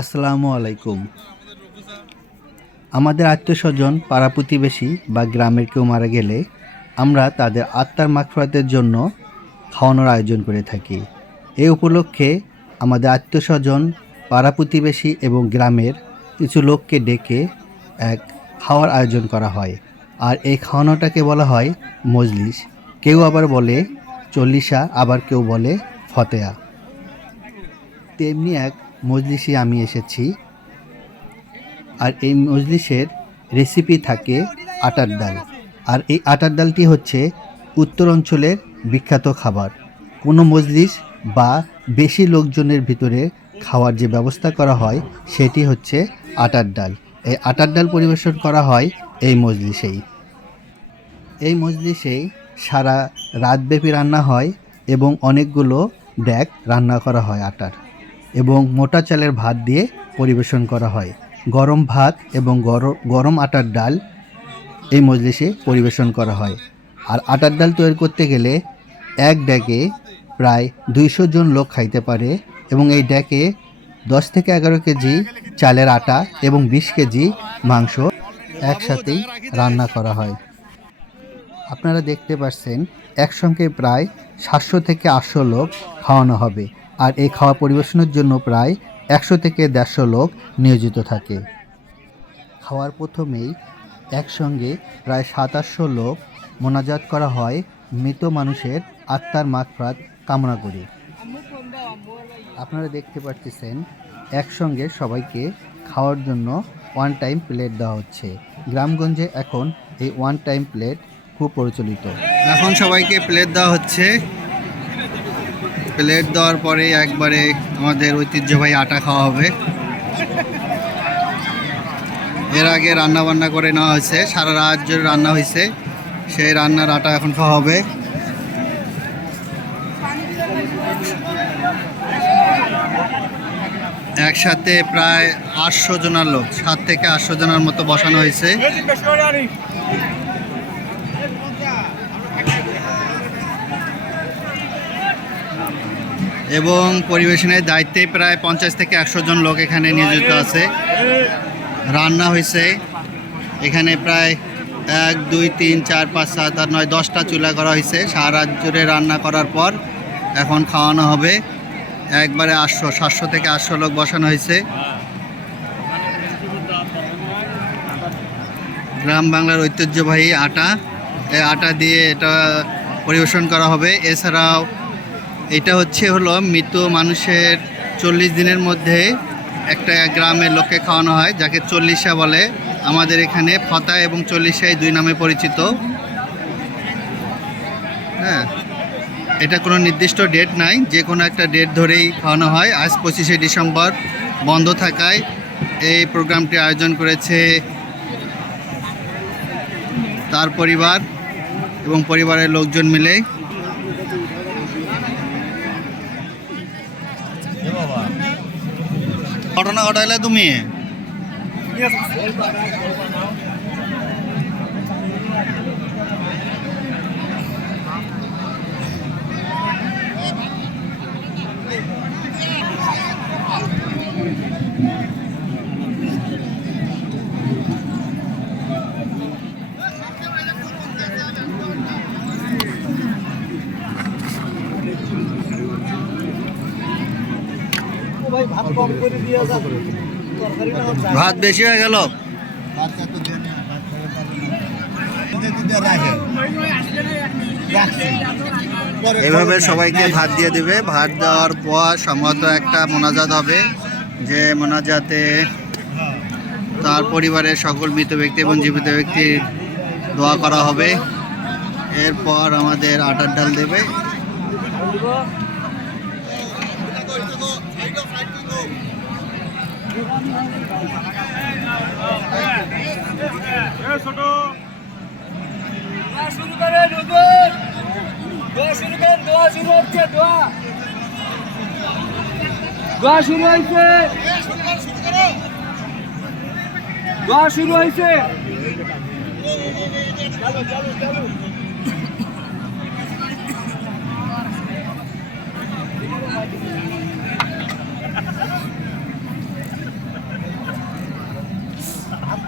আসসালামু আলাইকুম। আমাদের আত্মীয় স্বজন, পাড়া প্রতিবেশী বা গ্রামের কেউ মারা গেলে আমরা তাদের আত্মার মাগফিরাতের জন্য খাওয়ানোর আয়োজন করে থাকি। এই উপলক্ষে আমাদের আত্মীয় স্বজন, পাড়া প্রতিবেশী এবং গ্রামের কিছু লোককে ডেকে এক খাওয়ার আয়োজন করা হয়। আর এই খাওয়ানোটাকে বলা হয় মজলিস। কেউ আবার বলে চল্লিশা, আবার কেউ বলে ফতেয়া তেমনি এক মজলিসে আমি এসেছি। আর এই মজলিসের রেসিপি থাকে আটার ডাল। আর এই আটার ডালটি হচ্ছে উত্তর অঞ্চলের বিখ্যাত খাবার। কোনো মজলিস বা বেশি লোকজনের ভিতরে খাওয়ার যে ব্যবস্থা করা হয়, সেটি হচ্ছে আটার ডাল। এই আটার ডাল পরিবেশন করা হয় এই মজলিসেই। এই মজলিসে সারা রাতব্যাপী রান্না হয় এবং অনেকগুলো ড্যাক রান্না করা হয় আটার। এবং মোটা চালের ভাত দিয়ে পরিবেশন করা হয়। গরম ভাত এবং গরম আটার ডাল এই মজলিসে পরিবেশন করা হয়। আর আটার ডাল তৈরি করতে গেলে এক ড্যাকে প্রায় দুইশো জন লোক খাইতে পারে এবং এই ড্যাকে দশ থেকে এগারো কেজি চালের আটা এবং বিশ কেজি মাংস একসাথেই রান্না করা হয়। আপনারা দেখতে পাচ্ছেন একসঙ্গে প্রায় সাতশো থেকে আটশো লোক খাওয়ানো হবে। আর এই খাওয়া পরিবেশনের জন্য প্রায় একশো থেকে দেড়শো লোক নিয়োজিত থাকে। খাওয়ার প্রথমেই একসঙ্গে প্রায় সাতাশশো লোক মোনাজাত করা হয় মৃত মানুষের আত্মার মাগফরাত কামনা করে। আপনারা দেখতে পাচ্ছেন একসঙ্গে সবাইকে খাওয়ার জন্য ওয়ান টাইম প্লেট দেওয়া হচ্ছে। গ্রামগঞ্জে এখন এই ওয়ান টাইম প্লেট খুব প্রচলিত। এখন সবাইকে প্লেট দেওয়া হচ্ছে। প্লেট দেওয়ার পরে একবারে আমাদের ঐতিহ্যবাহী আটা খাওয়া হবে। এর আগে রান্না বান্না করে নেওয়া হয়েছে, সারা রাত জুড়ে রান্না হয়েছে। সেই রান্নার আটা এখন খাওয়া হবে। একসাথে প্রায় আটশো জনার লোক, সাত থেকে আটশো জনের মতো বসানো হয়েছে। এবং পরিবেশনের দায়িত্বে প্রায় পঞ্চাশ থেকে একশো জন লোক এখানে নিয়োজিত আছে। রান্না হয়েছে। এখানে প্রায় এক, দুই, তিন, চার, পাঁচ, সাত, আট, নয়, দশটা চুলা করা হয়েছে। সারা রাত জুড়ে রান্না করার পর এখন খাওয়ানো হবে। একবারে আটশো, সাতশো থেকে আটশো লোক বসানো হয়েছে। গ্রাম বাংলার ঐতিহ্যবাহী আটা। এই আটা দিয়ে এটা পরিবেশন করা হবে। এছাড়াও এটা হচ্ছে হলো মৃত মানুষের চল্লিশ দিনের মধ্যে একটা গ্রামের লোককে খাওয়ানো হয়, যাকে চল্লিশা বলে। আমাদের এখানে ফতা এবং চল্লিশা এই দুই নামে পরিচিত। হ্যাঁ এটা কোনো নির্দিষ্ট ডেট নাই, যে কোনো একটা ডেট ধরেই খাওয়ানো হয়। আজ পঁচিশে ডিসেম্বর, বন্ধ থাকায় এই প্রোগ্রামটি আয়োজন করেছে তার পরিবার এবং পরিবারের লোকজন মিলে। ঘটনা ঘটাইলে তুমি ভাত বেশি হয়ে গেল? এভাবে সবাইকে ভাত দিয়ে দেবে। ভাত দেওয়ার পর সম্ভবত একটা মোনাজাত হবে যে মোনাজাতে তার পরিবারের সকল মৃত ব্যক্তি এবং জীবিত ব্যক্তির দোয়া করা হবে। এরপর আমাদের আটার ডাল দেবে। শুরু করে নতুন দোয়া শুরু করেন শুরু হচ্ছে দোয়া দোয়া শুরু হয়েছে দোয়া শুরু হয়েছে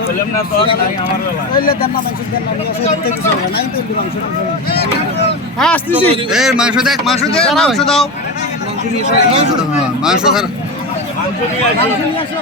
বললাম না তো নাই আমার বেলা এ মাংস দেখ মাংস দে মাংস দাও মাংস দাও। মাংস ধর। মাংস নিয়ে আসি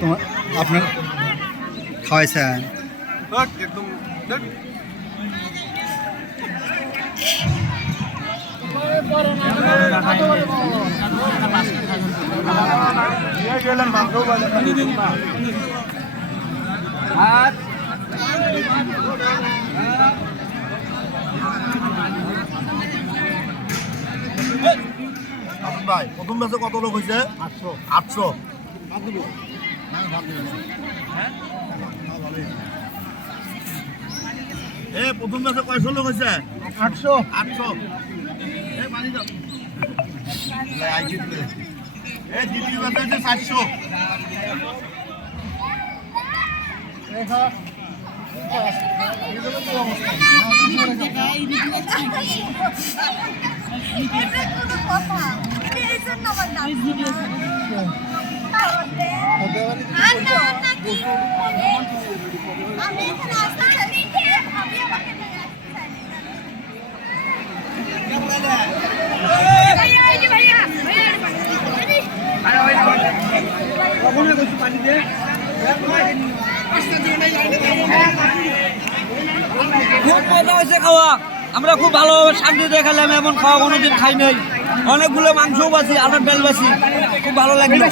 তোমার আপনার খাওয়াইছেন? আপন ভাই প্রথম ম্যাচে কত লোক হয়েছে? আটশো। আটশো। এ প্রথম ম্যাচে কয়শো লোক হয়েছে? আটশো। আটশো। এ পানি দাও। এ দ্বিতীয় চারশো। খুব মজা হয়েছে খাওয়া। আমরা খুব ভালো শান্তি খেলাম এমন খাওয়া কোনোদিন খাই নাই। অনেকগুলো মাংসও বাসি আটার বেল বাসি খুব ভালো লাগল।